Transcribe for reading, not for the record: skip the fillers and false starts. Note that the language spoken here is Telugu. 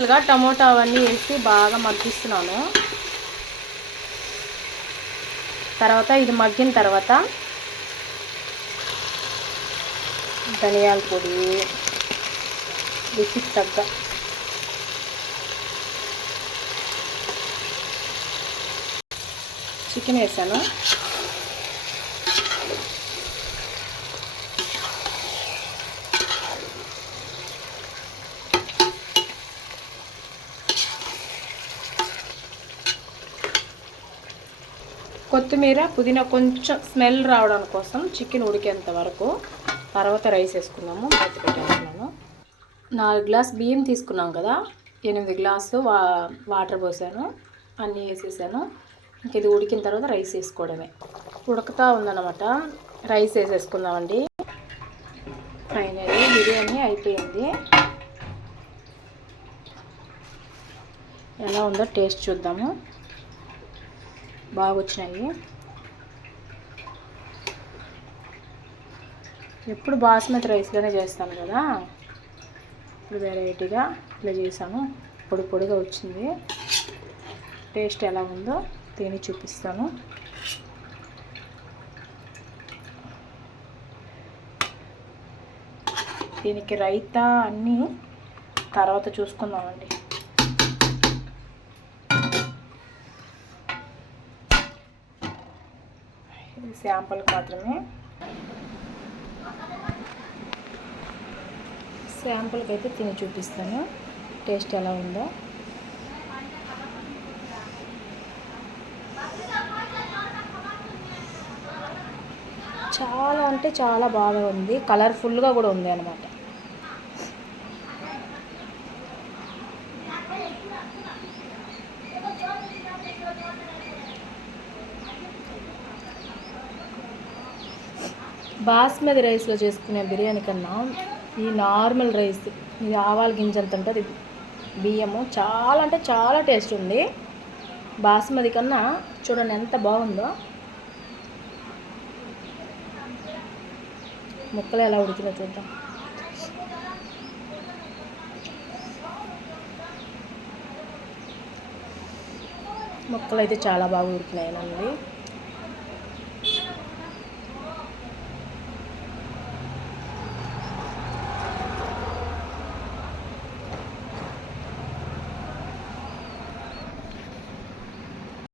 టమోటా అవన్నీ వేసి బాగా మగ్గిస్తున్నాను. తర్వాత ఇది మగ్గిన తర్వాత ధనియాల పొడి, రుచికి తగ్గ చికెన్ వేసాను. కొత్తిమీర, పుదీనా కొంచెం స్మెల్ రావడం కోసం చికెన్ ఉడికేంత వరకు. తర్వాత రైస్ వేసుకున్నాము. మూత పెట్టేసుకున్నాను. 4 గ్లాస్ బియ్యం తీసుకున్నాం కదా, 8 గ్లాసు వాటర్ పోసాను. అన్నీ వేసేసాను. ఇంక ఇది ఉడికిన తర్వాత రైస్ వేసుకోవడమే. ఉడుకుతూ ఉందన్నమాట. రైస్ వేసేసుకుందామండి. ఫైనల్లీ బిర్యానీ అయిపోయింది. ఎలా ఉందో టేస్ట్ చూద్దాము. బాగా వచ్చినాయి. ఎప్పుడు బాస్మతి రైస్లోనే చేస్తాను కదా, ఇప్పుడు వెరైటీగా ఇట్లా చేశాను. పొడి పొడిగా వచ్చింది. టేస్ట్ ఎలా ఉందో తిని చూపిస్తాను. దీనికి రైతా అన్నీ తర్వాత చూసుకుందామండి. ఇది శాంపుల్కి మాత్రమే. శాంపుల్కి అయితే తిని చూపిస్తాను టేస్ట్ ఎలా ఉందో. చాలా అంటే చాలా బాగా ఉంది. కలర్ఫుల్గా కూడా ఉంది అన్నమాట. బాస్మతి రైస్లో చేసుకునే బిర్యానీ కన్నా ఈ నార్మల్ రైస్, ఇది ఆవాల గింజంత ఉంటుంది బియ్యము, చాలా అంటే చాలా టేస్ట్ ఉంది. బాస్మతి కన్నా చూడండి ఎంత బాగుందో. ముక్కలు ఎలా ఉడికిందో చూద్దాం. ముక్కలు అయితే చాలా బాగా ఉడికినాయి.